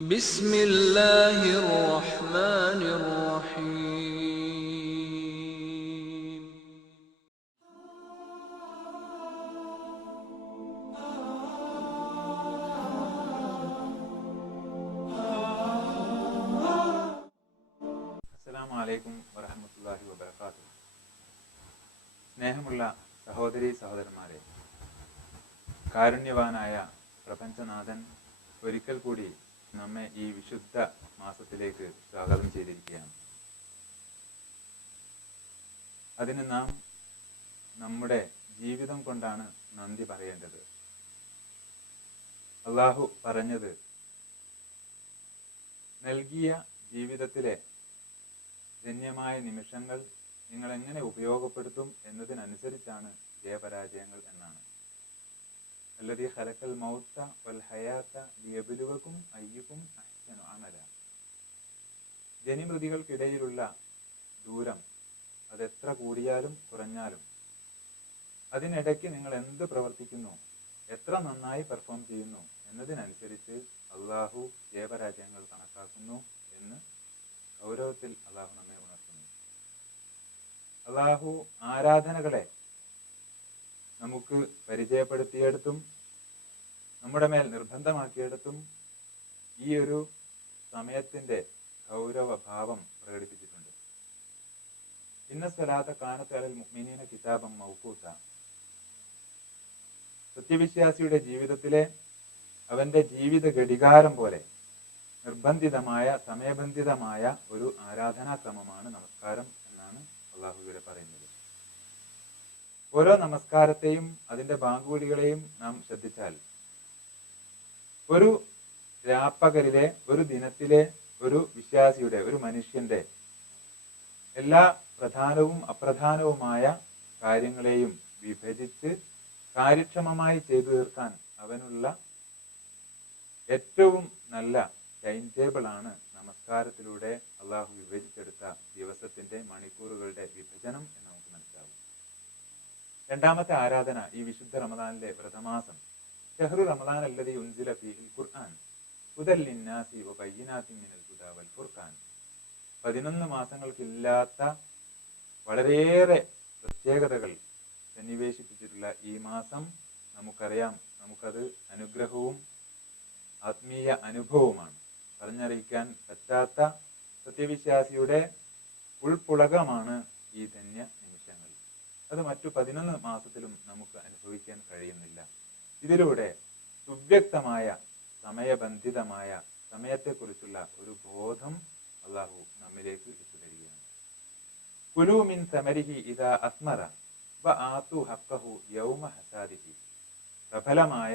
بسم الله الرحمن الرحيم. അസ്സലാമു അലൈക്കും വറഹ്മത്തുള്ളാഹി വബറകാതുഹു. സ്നേഹമുള്ള സഹോദരീ സഹോദരന്മാരെ, കാരുണ്യവാനായ പ്രപഞ്ചനാഥൻ ഒരിക്കൽ കൂടി നമ്മെ ഈ വിശുദ്ധ മാസത്തിലേക്ക് സ്വാഗതം ചെയ്തിരിക്കുകയാണ്. അതിന് നാം നമ്മുടെ ജീവിതം കൊണ്ടാണ് നന്ദി പറയേണ്ടത്. അള്ളാഹു പറഞ്ഞത്, നൽകിയ ജീവിതത്തിലെ ധന്യമായ നിമിഷങ്ങൾ നിങ്ങൾ എങ്ങനെ ഉപയോഗപ്പെടുത്തും എന്നതിനനുസരിച്ചാണ് ജയപരാജയങ്ങൾ എന്നാണ്. അല്ലദീ ഖലഖൽ മൗത വൽ ഹയാത ലിയബ്ലുവകും അയ്യുകും അഹ്സനു അമല. ജനിമൃതികൾക്കിടയിലുള്ള ദൂരം അതെത്ര കൂടിയാലും കുറഞ്ഞാലും അതിനിടയ്ക്ക് നിങ്ങൾ എന്ത് പ്രവർത്തിക്കുന്നു, എത്ര നന്നായി പെർഫോം ചെയ്യുന്നു എന്നതിനനുസരിച്ച് അള്ളാഹു ജയപരാജയങ്ങൾ കണക്കാക്കുന്നു എന്ന് ഗൗരവത്തിൽ അള്ളാഹു നമ്മെ ഉണർത്തുന്നു. അള്ളാഹു ആരാധനകളെ നമുക്ക് പരിചയപ്പെടുത്തിയെടുത്തും നമ്മുടെ മേൽ നിർബന്ധമാക്കിയെടുത്തും ഈ ഒരു സമയത്തിന്റെ ഗൗരവഭാവം പ്രകടിപ്പിച്ചിട്ടുണ്ട്. ഇന്ന സ്വലാത്ത കാനത്ത് അലൽ മുഅ്മിനീന കിതാബൻ മൗഖൂത. സത്യവിശ്വാസിയുടെ ജീവിതത്തിലെ അവന്റെ ജീവിത ഘടികാരം പോലെ നിർബന്ധിതമായ സമയബന്ധിതമായ ഒരു ആരാധനാക്രമമാണ് നമസ്കാരം എന്നാണ് അള്ളാഹു ഇവിടെ പറയുന്നത്. ഓരോ നമസ്കാരത്തെയും അതിന്റെ ബാങ്കുവിളികളെയും നാം ശ്രദ്ധിച്ചാൽ ഒരു രാപ്പകലിലെ, ഒരു ദിനത്തിലെ ഒരു വിശ്വാസിയുടെ, ഒരു മനുഷ്യന്റെ എല്ലാ പ്രധാനവും അപ്രധാനവുമായ കാര്യങ്ങളെയും വിഭജിച്ച് കാര്യക്ഷമമായി ചെയ്തു തീർക്കാൻ അവനുള്ള ഏറ്റവും നല്ല ടൈം ടേബിൾ ആണ് നമസ്കാരത്തിലൂടെ അള്ളാഹു വിഭജിച്ചെടുത്ത ദിവസത്തിന്റെ മണിക്കൂറുകളുടെ വിഭജനം എന്ന് നമുക്ക് മനസ്സിലാവും. രണ്ടാമത്തെ ആരാധന ഈ വിശുദ്ധ റമദാനിലെ വ്രതമാസം. ഷഹ്റു റമദാൻ അല്ലദീ ഉൻസില ഫീഹിൽ ഖുർആൻ ഹുദൽ ലിന്നാസി വബയ്യിനാത്തിൻ മിനൽ ഹുദാ വൽ ഫുർഖാൻ. 11 മാസങ്ങൾക്കില്ലാത്ത വളരെയേറെ പ്രത്യേകതകൾ സന്നിവേശിപ്പിച്ചിട്ടുള്ള ഈ മാസം നമുക്കറിയാം, നമുക്കത് അനുഗ്രഹവും ആത്മീയ അനുഭവവുമാണ്. പറഞ്ഞറിയിക്കാൻ പറ്റാത്ത സത്യവിശ്വാസിയുടെ ഉൾപ്പുളകമാണ് ഈ ധന്യ നിമിഷങ്ങൾ. അത് മറ്റു 11 മാസത്തിലും നമുക്ക് അനുഭവിക്കാൻ കഴിയുന്നില്ല. ഇതിലൂടെ സുവ്യക്തമായ സമയബന്ധിതമായ സമയത്തെക്കുറിച്ചുള്ള ഒരു ബോധം അള്ളാഹു നമ്മിലേക്ക് ഇട്ടുതരികയാണ്. കുലൂ മിൻ സമരിഹി ഇദാ അസ്മറ വ ആതു ഹഖഹു യൗമ ഹസാദിഹി. പ്രബലമായ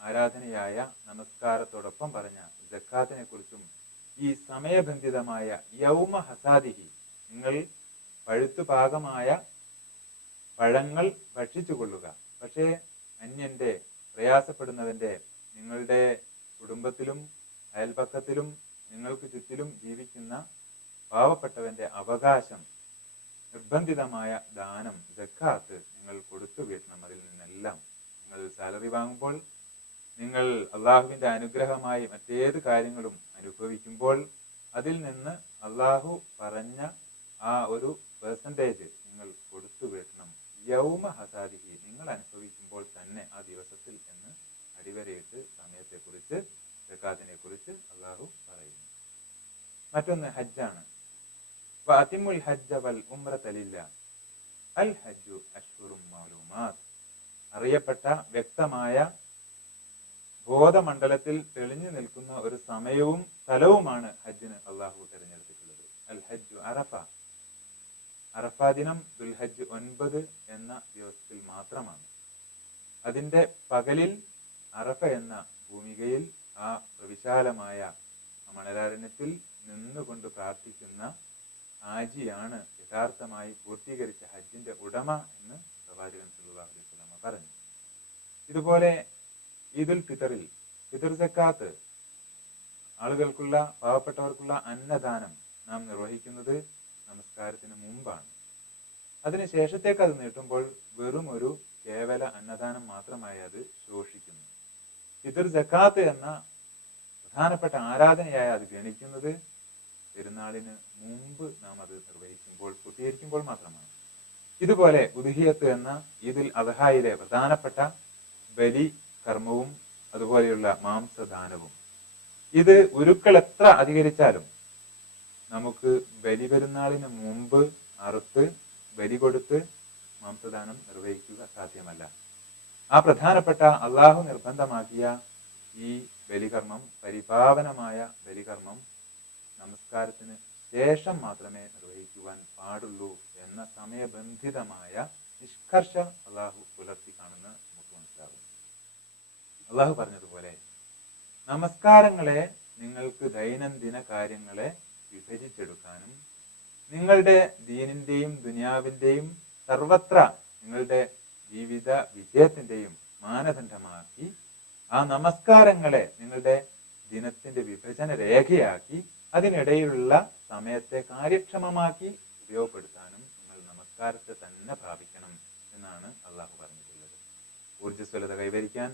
ആരാധനയായ നമസ്കാരത്തോടൊപ്പം പറഞ്ഞ സക്കാത്തിനെ കുറിച്ചും ഈ സമയബന്ധിതമായ യൗമ ഹസാദിഹി, നിങ്ങൾ പഴുത്തു പാകമായ പഴങ്ങൾ ഭക്ഷിച്ചു കൊള്ളുക. പക്ഷേ അന്യന്റെ, പ്രയാസപ്പെടുന്നവന്റെ, നിങ്ങളുടെ കുടുംബത്തിലും അയൽപക്കത്തിലും നിങ്ങൾക്ക് ചുറ്റിലും ജീവിക്കുന്ന പാവപ്പെട്ടവന്റെ അവകാശം, നിർബന്ധിതമായ ദാനം, സക്കാത്ത് നിങ്ങൾ കൊടുത്തു വീട്ടണം. അതിൽ നിന്നെല്ലാം നിങ്ങൾ സാലറി വാങ്ങുമ്പോൾ, നിങ്ങൾ അള്ളാഹുവിന്റെ അനുഗ്രഹമായി മറ്റേത് കാര്യങ്ങളും അനുഭവിക്കുമ്പോൾ അതിൽ നിന്ന് അള്ളാഹു പറഞ്ഞ ആ ഒരു പെർസെൻറ്റേജ് നിങ്ങൾ കൊടുത്തു വീട്ടണം. യൗമ ഹസാദിഹി, നിങ്ങൾ അനുഭവിക്കുമ്പോൾ തന്നെ ആ ദിവസത്തിൽ എന്ന് അടിവരയിട്ട് സമയത്തെക്കുറിച്ച്, സക്കാത്തിനെ കുറിച്ച് അള്ളാഹു പറയുന്നു. മറ്റൊന്ന് ഹജ്ജാണ്. വഅതിമുൽ ഹജ്ജ വൽ ഉംറത ലില്ലാഹ്. അൽ ഹജ്ജു അശ്ഹുറും മഅലൂമാത്ത്. അറിയപ്പെട്ട വ്യക്തമായ ബോധമണ്ഡലത്തിൽ തെളിഞ്ഞു നിൽക്കുന്ന ഒരു സമയവും സ്ഥലവുമാണ് ഹജ്ജിന് അള്ളാഹു തിരഞ്ഞെടുത്തിട്ടുള്ളത്. അൽ ഹജ്ജു അറഫ. അറഫ ദിനം ദുൽഹജ്ജ് 9 എന്ന ദിവസത്തിൽ മാത്രമാണ്. അതിന്റെ പകലിൽ അറഫ എന്ന ഭൂമികയിൽ ആ വിശാലമായ മണലാരണ്യത്തിൽ നിന്നുകൊണ്ട് പ്രാർത്ഥിക്കുന്ന ഹാജിയാണ് യഥാർത്ഥമായി പൂർത്തീകരിച്ച ഹജ്ജിന്റെ ഉടമ എന്ന് പ്രവാചകൻ സല്ലല്ലാഹു അലൈഹി വസല്ലം പറഞ്ഞു. ഇതുപോലെ ഈദുൽ ഫിത്തറിൽ ഫിത്തർ സക്കാത്ത്, ആളുകൾക്കുള്ള, പാവപ്പെട്ടവർക്കുള്ള അന്നദാനം നാം നിർവഹിക്കുന്നത് നമസ്കാരത്തിന് മുമ്പാണ്. അതിനുശേഷത്തേക്ക് അത് നീട്ടുമ്പോൾ വെറും ഒരു കേവല അന്നദാനം മാത്രമായി അത് ശോഷിക്കുന്നു. ഫിത്തർ സക്കാത്ത് എന്ന പ്രധാനപ്പെട്ട ആരാധനയായി അത് ഗണിക്കുന്നത് പെരുന്നാളിന് മുമ്പ് നാം അത് നിർവഹിക്കുമ്പോൾ, പൂർത്തീകരിക്കുമ്പോൾ മാത്രമാണ്. ഇതുപോലെ ഉദ്ഹിയത്ത് എന്ന ഈദുൽ അദ്ഹായിലെ പ്രധാനപ്പെട്ട ബലി കർമ്മവും അതുപോലെയുള്ള മാംസദാനവും, ഇത് ഉരുക്കൾ എത്ര അധികരിച്ചാലും നമുക്ക് ബലി പെരുന്നാളിന് മുമ്പ് അറുത്ത് ബലി കൊടുത്ത് മാംസദാനം നിർവഹിക്കുക സാധ്യമല്ല. ആ പ്രധാനപ്പെട്ട അള്ളാഹു നിർബന്ധമാക്കിയ ഈ ബലികർമ്മം, പരിപാവനമായ ബലികർമ്മം നമസ്കാരത്തിന് ശേഷം മാത്രമേ നിർവഹിക്കുവാൻ പാടുള്ളൂ എന്ന സമയബന്ധിതമായ നിഷ്കർഷ അള്ളാഹു പുലർത്തി കാണുന്ന നമുക്ക് മനസ്സിലാകും. അള്ളാഹു പറഞ്ഞതുപോലെ നമസ്കാരങ്ങളെ നിങ്ങൾക്ക് ദൈനംദിന കാര്യങ്ങളെ വിഭജിച്ചെടുക്കാനും നിങ്ങളുടെ ദീനിന്റെയും ദുനിയാവിന്റെയും സർവത്ര നിങ്ങളുടെ ജീവിത വിജയത്തിന്റെയും മാനദണ്ഡമാക്കി ആ നമസ്കാരങ്ങളെ നിങ്ങളുടെ ദിനത്തിന്റെ വിഭജന രേഖയാക്കി അതിനിടയിലുള്ള സമയത്തെ കാര്യക്ഷമമാക്കി ഉപയോഗപ്പെടുത്താനും നിങ്ങൾ നമസ്കാരത്തെ തന്നെ പ്രാപിക്കണം എന്നാണ് അള്ളാഹു പറഞ്ഞിട്ടുള്ളത്. ഊർജ്ജസ്വലത കൈവരിക്കാൻ,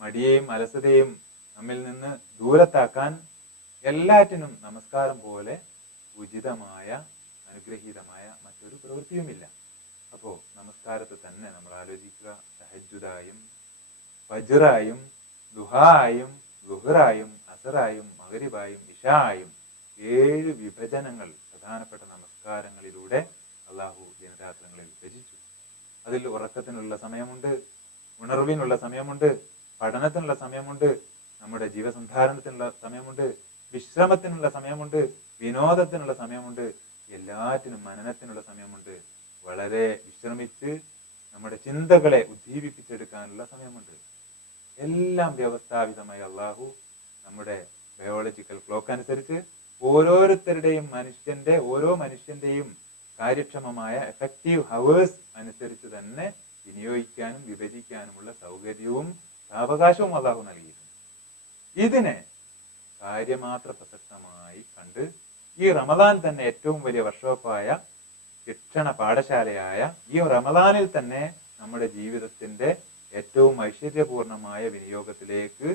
മടിയെയും അലസതയും നമ്മിൽ നിന്ന് ദൂരത്താക്കാൻ എല്ലാറ്റിനും നമസ്കാരം പോലെ ഉചിതമായ അനുഗ്രഹീതമായ മറ്റൊരു പ്രവൃത്തിയുമില്ല. അപ്പോ നമസ്കാരത്തെ തന്നെ നമ്മൾ ആലോചിക്കുക. തഹജ്ജുദായും ഫജ്റായും ദുഹായും ലുഹറായും അസറായും മഗ്രിബായും ഇശായും 7 വിഭജനങ്ങൾ പ്രധാനപ്പെട്ട നമസ്കാരങ്ങളിലൂടെ അള്ളാഹു ദിനരാത്രങ്ങളെ വിഭജിച്ചു. അതിൽ ഉറക്കത്തിനുള്ള സമയമുണ്ട്, ഉണർവിനുള്ള സമയമുണ്ട്, പഠനത്തിനുള്ള സമയമുണ്ട്, നമ്മുടെ ജീവസന്ധാരണത്തിനുള്ള സമയമുണ്ട്, വിശ്രമത്തിനുള്ള സമയമുണ്ട്, വിനോദത്തിനുള്ള സമയമുണ്ട്, എല്ലാറ്റിനും മനനത്തിനുള്ള സമയമുണ്ട്, വളരെ വിശ്രമിച്ച് നമ്മുടെ ചിന്തകളെ ഉദ്ദീപിപ്പിച്ചെടുക്കാനുള്ള സമയമുണ്ട്. എല്ലാം വ്യവസ്ഥാപിതമായി അള്ളാഹു നമ്മുടെ ബയോളജിക്കൽ ക്ലോക്ക് അനുസരിച്ച് ഓരോ മനുഷ്യന്റെയും കാര്യക്ഷമമായ എഫക്റ്റീവ് ഹവേഴ്സ് അനുസരിച്ച് തന്നെ വിനിയോഗിക്കാനും വിഭജിക്കാനുമുള്ള സൗകര്യവും സാവകാശവും അള്ളാഹു നൽകിയിട്ടുണ്ട്. ഇതിനെ കാര്യമാത്ര പ്രസക്തമായി കണ്ട് ഈ റമദാൻ തന്നെ ഏറ്റവും വലിയ വർക്ക്ഷോപ്പായ ശിക്ഷണ പാഠശാലയായ ഈ റമദാനിൽ തന്നെ നമ്മുടെ ജീവിതത്തിന്റെ ഏറ്റവും ഐശ്വര്യപൂർണമായ വിനിയോഗത്തിലേക്ക്,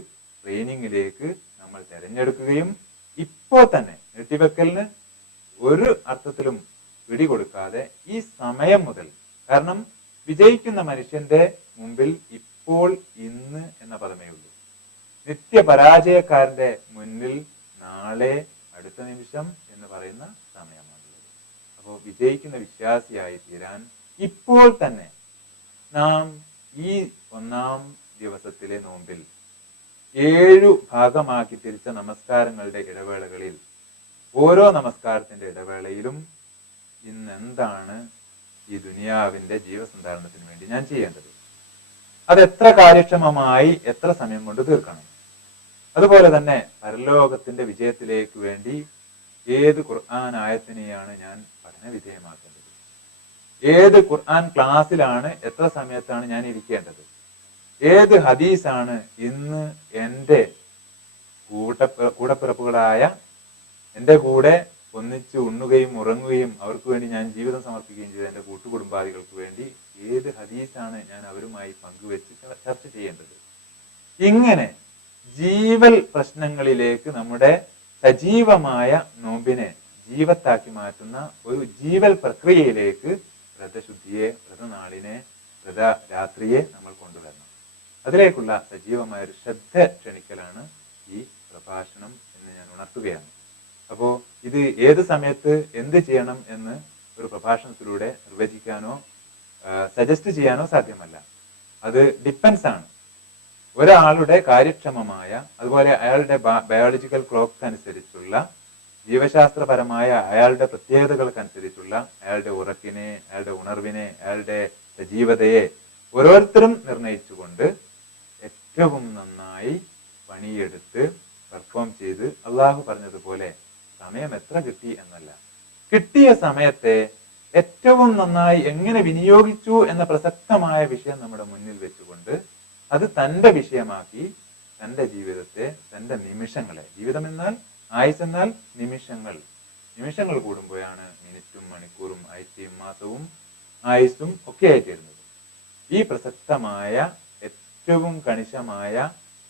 ട്രെയിനിങ്ങിലേക്ക് നമ്മൾ തിരഞ്ഞെടുക്കുകയും ഇപ്പോൾ തന്നെ നീട്ടിവെക്കലിന് ഒരു അർത്ഥത്തിലും പിടികൊടുക്കാതെ ഈ സമയം മുതൽ, കാരണം വിജയിക്കുന്ന മനുഷ്യന്റെ മുമ്പിൽ ഇപ്പോൾ ഇന്ന് എന്ന പദമേ ഉള്ളൂ. നിത്യപരാജയക്കാരന്റെ മുന്നിൽ നാളെ, അടുത്ത നിമിഷം എന്ന് പറയുന്ന സമയമാണുള്ളത്. അപ്പോൾ വിജയിക്കുന്ന വിശ്വാസിയായി തീരാൻ ഇപ്പോൾ തന്നെ നാം ഈ 1-ാം ദിവസത്തിലെ നോമ്പിൽ 7 ഭാഗമാക്കി തിരിച്ച നമസ്കാരങ്ങളുടെ ഇടവേളകളിൽ ഓരോ നമസ്കാരത്തിന്റെ ഇടവേളയിലും ഇന്നെന്താണ് ഈ ദുനിയാവിന്റെ ജീവസന്ധാരണത്തിന് വേണ്ടി ഞാൻ ചെയ്യേണ്ടത്, അത് എത്ര കാര്യക്ഷമമായി എത്ര സമയം കൊണ്ട് തീർക്കണം, അതുപോലെ തന്നെ പരലോകത്തിന്റെ വിജയത്തിലേക്ക് വേണ്ടി ഏത് ഖുർആൻ ആയത്തിനെയാണ് ഞാൻ പഠന വിധേയമാക്കേണ്ടത്, ഏത് ഖുർആൻ ക്ലാസ്സിലാണ് എത്ര സമയത്താണ് ഞാൻ ഇരിക്കേണ്ടത്, ഏത് ഹദീസാണ് ഇന്ന് എൻ്റെ കൂടപ്പിറപ്പുകളായ എൻ്റെ കൂടെ ഒന്നിച്ച് ഉണ്ണുകയും ഉറങ്ങുകയും അവർക്ക് വേണ്ടി ഞാൻ ജീവിതം സമർപ്പിക്കുകയും ചെയ്ത എൻ്റെ കൂട്ടുകുടുംബാദികൾക്ക് വേണ്ടി ഏത് ഹദീസാണ് ഞാൻ അവരുമായി പങ്കുവെച്ച് ചർച്ച ചെയ്യേണ്ടത്. ഇങ്ങനെ ജീവൽ പ്രശ്നങ്ങളിലേക്ക് നമ്മുടെ സജീവമായ നോമ്പിനെ ജീവത്താക്കി മാറ്റുന്ന ഒരു ജീവൽ പ്രക്രിയയിലേക്ക് വ്രതശുദ്ധിയെ, വ്രതനാളിനെ, വ്രതരാത്രിയെ നമ്മൾ കൊണ്ടുവരണം. അതിലേക്കുള്ള സജീവമായ ഒരു ശ്രദ്ധ ക്ഷണിക്കലാണ് ഈ പ്രഭാഷണം എന്ന് ഞാൻ ഉണർത്തുകയാണ്. അപ്പോ ഇത് ഏത് സമയത്ത് എന്ത് ചെയ്യണം എന്ന് ഒരു പ്രഭാഷണത്തിലൂടെ നിർവചിക്കാനോ സജസ്റ്റ് ചെയ്യാനോ സാധ്യമല്ല. അത് ഡിപ്പെൻസ് ആണ്. ഒരാളുടെ കാര്യക്ഷമമായ, അതുപോലെ അയാളുടെ ബയോളജിക്കൽ ക്ലോക്ക് അനുസരിച്ചുള്ള, ജീവശാസ്ത്രപരമായ അയാളുടെ പ്രത്യേകതകൾക്കനുസരിച്ചുള്ള അയാളുടെ ഉറക്കിനെ, അയാളുടെ ഉണർവിനെ, അയാളുടെ സജീവതയെ ഓരോരുത്തരും നിർണയിച്ചുകൊണ്ട് ഏറ്റവും നന്നായി പണിയെടുത്ത് പെർഫോം ചെയ്ത് അള്ളാഹു പറഞ്ഞതുപോലെ സമയം എത്ര കിട്ടി എന്നല്ല, കിട്ടിയ സമയത്തെ ഏറ്റവും നന്നായി എങ്ങനെ വിനിയോഗിച്ചു എന്ന പ്രസക്തമായ വിഷയം നമ്മുടെ മുന്നിൽ വെച്ചുകൊണ്ട് അത് തന്റെ വിഷയമാക്കി തന്റെ ജീവിതത്തെ, തന്റെ നിമിഷങ്ങളെ, ജീവിതം എന്നാൽ ആയുസ് എന്നാൽ നിമിഷങ്ങൾ, നിമിഷങ്ങൾ കൂടുമ്പോഴാണ് മിനിറ്റും മണിക്കൂറും ആഴ്ചയും മാസവും ആയുസ്സും ഒക്കെ ആയിത്തീരുന്നത്. ഈ പ്രസക്തമായ ഏറ്റവും കണിശമായ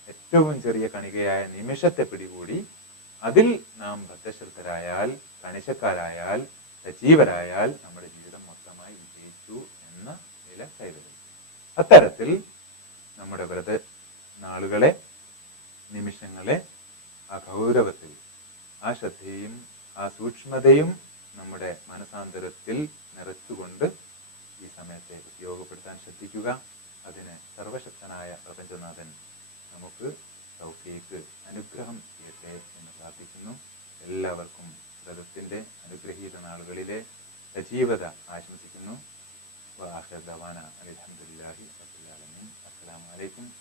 ഏറ്റവും ചെറിയ കണികയായ നിമിഷത്തെ പിടികൂടി അതിൽ നാം ബദ്ധശ്രദ്ധരായാൽ, കണിശക്കാരായാൽ, സജീവരായാൽ നമ്മുടെ ജീവിതം മൊത്തമായി വിജയിച്ചു എന്ന നില കൈവരും. അത്തരത്തിൽ നമ്മുടെ വ്രത നാളുകളെ, നിമിഷങ്ങളെ ആ ഗൗരവത്തിൽ, ആ ശ്രദ്ധയും ആ സൂക്ഷ്മതയും നമ്മുടെ മനസാന്തരത്തിൽ നിറച്ചുകൊണ്ട് ഈ സമയത്തെ ഉപയോഗപ്പെടുത്താൻ ശ്രദ്ധിക്കുക. അതിന് സർവശക്തനായ പ്രപഞ്ചനാഥൻ നമുക്ക് തൗഫീഖ്, അനുഗ്രഹം ചെയ്യട്ടെ എന്ന് പ്രാർത്ഥിക്കുന്നു. എല്ലാവർക്കും വ്രതത്തിന്റെ അനുഗ്രഹീത നാളുകളിലെ സജീവത ആശംസിക്കുന്നു. വആഖിറു ദഅവാന അൽഹംദുലില്ലാഹി റബ്ബിൽ ആലമീൻ. അസ്സലാമു അലൈക്കും.